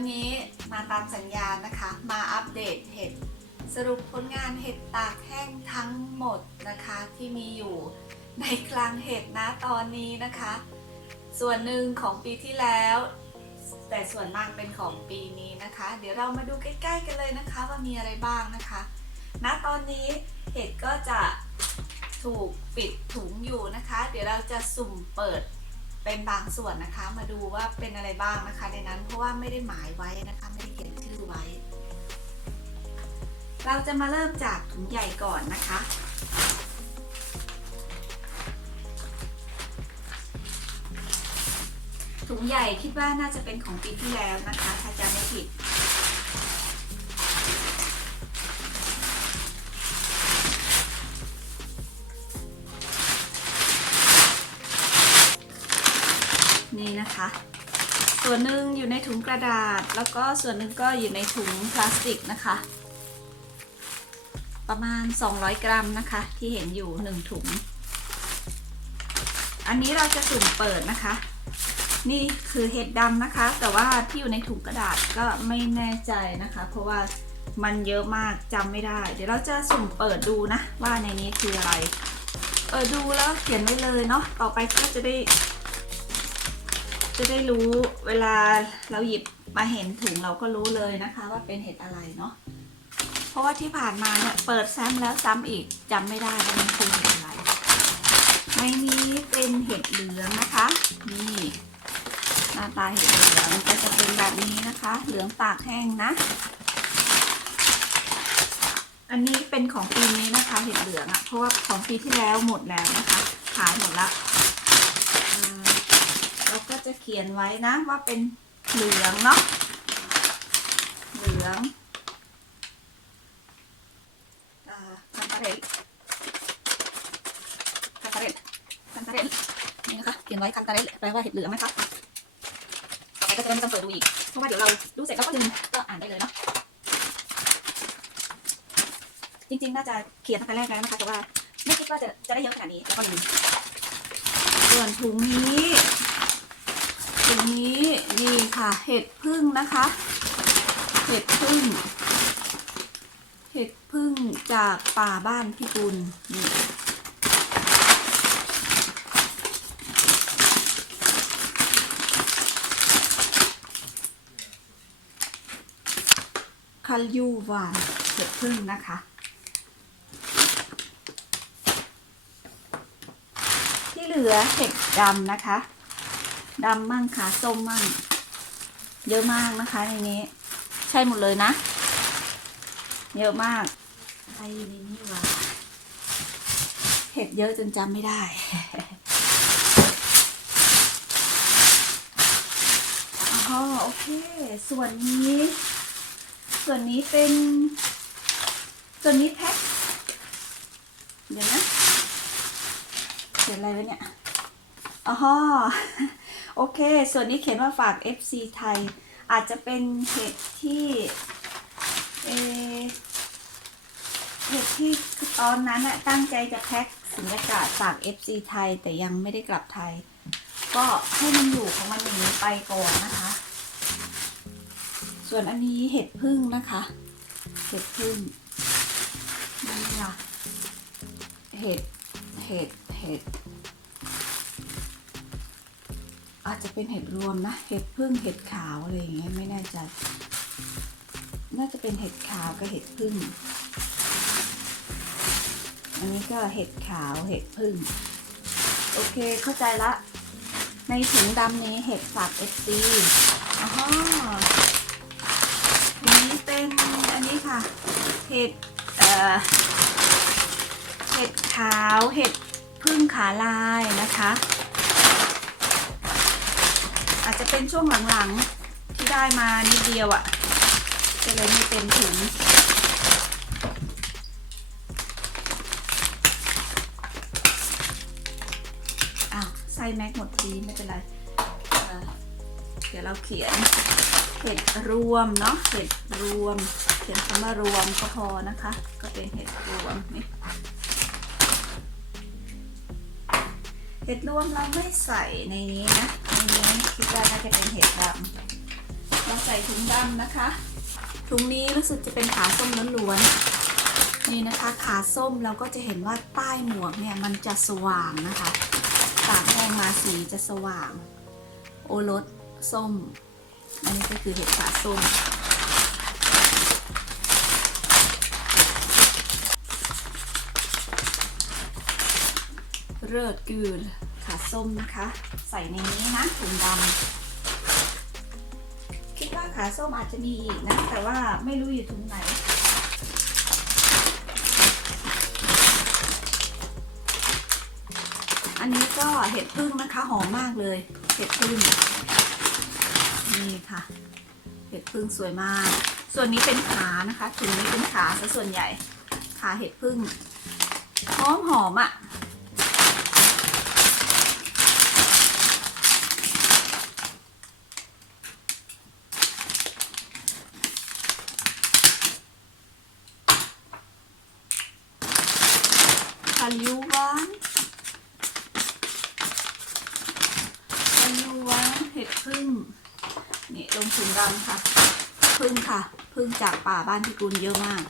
วันนี้มาตามสัญญาณนะคะ มาอัปเดตเห็ดสรุปผลงานเห็ดตากแห้งทั้งหมดนะคะที่มีอยู่ในกลางเห็ดนะตอนนี้นะคะ ส่วนหนึ่งของปีที่แล้ว แต่ส่วนมากเป็นของปีนี้นะคะ เดี๋ยวเรามาดูใกล้ ๆ กันเลยนะคะ ว่ามีอะไรบ้างนะคะณตอนนี้เห็ดก็จะถูกปิดถุงอยู่นะคะ เดี๋ยวเราจะสุ่มเปิด เป็นบางส่วนนะคะ มาดูว่าเป็นอะไรบ้างนะคะ ในนั้นเพราะว่าไม่ได้หมายไว้นะคะ ไม่ได้เขียนชื่อไว้ เราจะมาเริ่มจากถุงใหญ่ก่อนนะคะถุงใหญ่คิดว่าน่าจะเป็นของปีที่แล้วนะคะถ้าจำ ส่วนหนึ่งอยู่ในถุงกระดาษ แล้วก็ส่วนหนึ่งก็อยู่ในถุงพลาสติกนะคะ ประมาณ 200 กรัมนะคะ ที่เห็นอยู่ 1 ถุง อันนี้เราจะสุ่มเปิดนะคะ นี่คือเห็ดดำนะคะ แต่ว่าที่อยู่ในถุงกระดาษก็ไม่แน่ใจนะคะ เพราะว่ามันเยอะมากจำไม่ได้ เดี๋ยวเราจะสุ่มเปิดดูนะ ว่าในนี้คืออะไร เออดูแล้วเขียนไว้เลยเนาะต่อไปก็จะได้ จะได้รู้เวลาเราหยิบมาเห็นถุงเราก็รู้เลยนะคะว่าเป็นเห็ดอะไรเนาะ เพราะว่าที่ผ่านมาเนี่ยเปิดซ้ำแล้วซ้ำอีกจำไม่ได้ว่ามันคือเห็ดอะไรในนี้เป็นเห็ดเหลืองนะคะ นี่หน้าตาเห็ดเหลืองก็จะเป็นแบบนี้นะคะ เหลืองตากแห้งนะ อันนี้เป็นของปีนี้นะคะ เห็ดเหลืองอะ่ะเพราะว่าของปีที่แล้วหมดแล้วนะคะ ขายหมดละ ขียนไว้นะว่าเป็นเหลืองเนาะเหลืองอ่าคันตาเรลคันตาเรลคันตาเรลนี่นะคะเขียนไว้คันตาเรลแปลว่าเห็ดเหลืองนะคะต่อไปก็จะไม่ต้องเปิดดูอีกเพราะว่าเดี๋ยวเราดูเสร็จเราก็ลืมก็อ่านได้เลยเนาะจริงๆ น่าจะเขียนตั้งแต่แรกแล้วนะคะ แต่ว่าไม่คิดว่าจะจะได้เยอะขนาดนี้ แล้วก็ลืมส่วนถุงนี้ ถุงนี้นี่ค่ะเห็ดพึ่งนะคะ เห็ดพึ่ง เห็ดพึ่งจากป่าบ้านพี่กุลนี่คัลยูวานเห็ดพึ่งนะคะ ที่เหลือเห็ดดำนะคะ ดำมั่งขาส้มมั่ง เยอะมากนะคะในนี้ ใช่หมดเลยนะ เยอะมากไอ้นี่นี่ว่าเห็ดเยอะจนจำไม่ได้อ๋อโอเค ส่วนนี้ ส่วนนี้เป็น ส่วนนี้แพ็คเดี๋ยวนะเขียนอะไรไว้เนี่ยอ๋อ โอเค ส่วนนี้เขียนว่าฝาก FC ไทย อาจจะเป็นเห็ดที่เอเห็ดที่ตอนนั้นอะตั้งใจจะแพ็คสุญญากาศฝาก FC ไทยแต่ยังไม่ได้กลับไทย ก็ให้มันอยู่ของมันอย่างนี้ไปก่อนนะคะ ส่วนอันนี้เห็ดพึ่งนะคะ เห็ดพึ่งนี่ค่ะเห็ดเห็ดเห็ด อาจจะเป็นเห็ดรวมนะ เห็ดพึ่งเห็ดขาวอะไรอย่างเงี้ยไม่แน่ใจ น่าจะเป็นเห็ดขาวกับเห็ดพึ่ง อันนี้ก็เห็ดขาวเห็ดพึ่ง โอเคเข้าใจละ ในถุงดำนี้เห็ดฝากเอฟซีอ๋ออันนี้เป็นอันนี้ค่ะ เห็ดเอ่อเห็ดขาวเห็ดพึ่งขาลายนะคะ อาจจะเป็นช่วงหลังๆที่ได้มานิดเดียวอะ่ะก็เลยไม่เต็มถุงอ้าวไส้แม็กหมดทีไม่เป็นไรเอ่อเดี๋ยวเราเขียนเห็ดรวมเนาะเห็ดรวม เขียนคำว่ารวมก็พอนะคะ ก็เป็นเห็ดรวมนี่เห็ดรวมเราไม่ใส่ในนี้นะ ในนี้คิดว่าน่าจะเป็นเห็ดดำเราใส่ถุงดำนะคะ ถุงนี้รู้สึกจะเป็นขาส้มล้วนๆ นี่นะคะ ขาส้มเราก็จะเห็นว่าใต้หมวกเนี่ยมันจะสว่างนะคะตากแห้งมาสีจะสว่าง โอรสส้ม อันนี้ก็คือเห็ดขาส้มเลิศกืน ขาส้มนะคะ ใส่ในนี้นะถุงดำคิดว่าขาส้มอาจจะมีอีกนะ แต่ว่าไม่รู้อยู่ถุงไหน อันนี้ก็เห็ดพึ่งนะคะหอมมากเลย เห็ดพึ่งนี่ค่ะ เห็ดพึ่งสวยมาก ส่วนนี้เป็นขานะคะถุงนี้เป็นขาซะส่วนใหญ่ขาเห็ดพึ่งหอมหอมๆอะาลิวหวานคาลิวหวานเห็ดพึ่งนี่ลงถุงดำค่ะ พึ่งค่ะ พึ่งจากป่าบ้านพิกุลเยอะมาก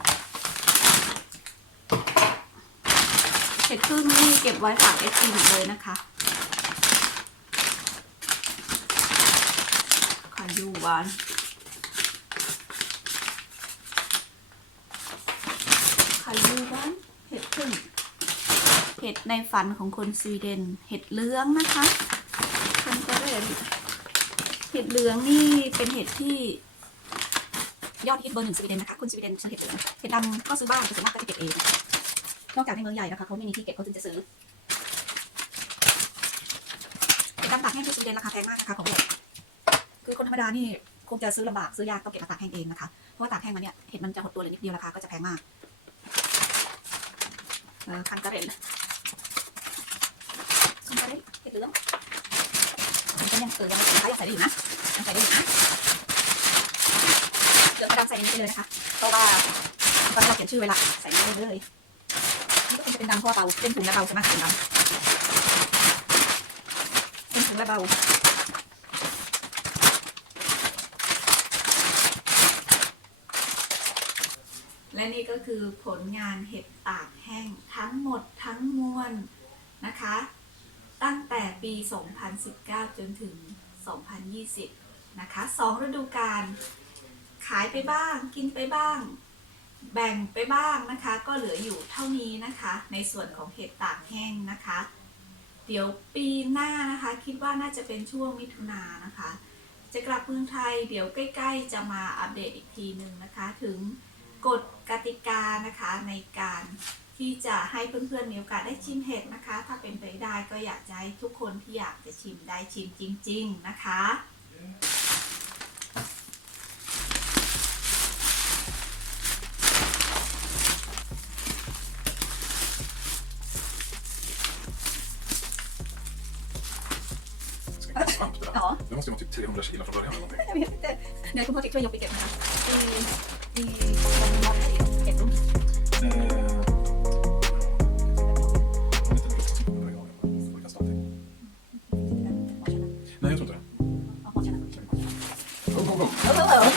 เห็ดพึ่งนี่เก็บไว้ฝากเอฟซีหมดเลยนะคะคาลิวหวานคาลิวหวานเห็ดพึ่ง ห็ดในฝันของคนสวีเดน เห็ดเหลืองนะคะคันก็เรนเห็ดเหลืองนี่เป็นเห็ดที่ยอดฮิตเบอร์หนึ่งสวีเดนนะคะคนสวีเดนชอบเห็ดเหลืองเห็ดดำก็ซื้อบ้างแต่ส่วนมากก็จะเก็บเองนอกจากในเมืองใหญ่นะคะเขาไม่มีที่เก็บเขาจึงจะซื้อเห็ดดำตากแห้งที่สวีเดนราคาแพงมากนะคะของใหญ่คือคนธรรมดานี่คงจะซื้อลำบากซื้อยากต้องเก็บมาตากแห้งเองนะคะเพราะว่าตากแห้งมาเนี่ยเห็ดมันจะหดตัวเลยนิดเดียวราคาก็จะแพงมากคันกระเรน คุณจะได้เห็ดเหลืองมันก็ยังเออยังใส่ยังใส่ได้อยู่นะยังใส่ได้อยู่นะเหลืองกระดำใส่ในนี้ไปเลยนะคะเพราะว่าตอนเราเขียนชื่อไว้ละใส่ในนี้เลยนี่ก็คงจะเป็นดำเพราะเบาเป็นถุงและเบาใช่ไหมเป็นดำเป็นถุงและเบาและนี่ก็คือผลงานเห็ดตากแห้งทั้งหมดทั้งมวลนะคะ ตั้งแต่ปี 2019 จนถึง 2020 นะคะสองฤดูกาลขายไปบ้าง กินไปบ้าง แบ่งไปบ้างนะคะ ก็เหลืออยู่เท่านี้นะคะ ในส่วนของเห็ดตากแห้งนะคะ เดี๋ยวปีหน้านะคะ คิดว่าน่าจะเป็นช่วงมิถุนายนนะคะ จะกลับเมืองไทยเดี๋ยวใกล้ๆ จะมาอัปเดตอีกทีหนึ่งนะคะ ถึงกฎกติกานะคะในการ ที่จะให้เพื่อนๆมีโอกาสได้ชิมเห็ดนะคะ ถ้าเป็นไปได้ก็อยากจะให้ทุกคนที่อยากจะชิมได้ชิมจริง ๆนะคะ Ja, Det måste ju vara typ 300 kilo från början eller någonting. jag vet inte. Nej, jag kommer ihåg att jag jobbade med det 조금. 조금.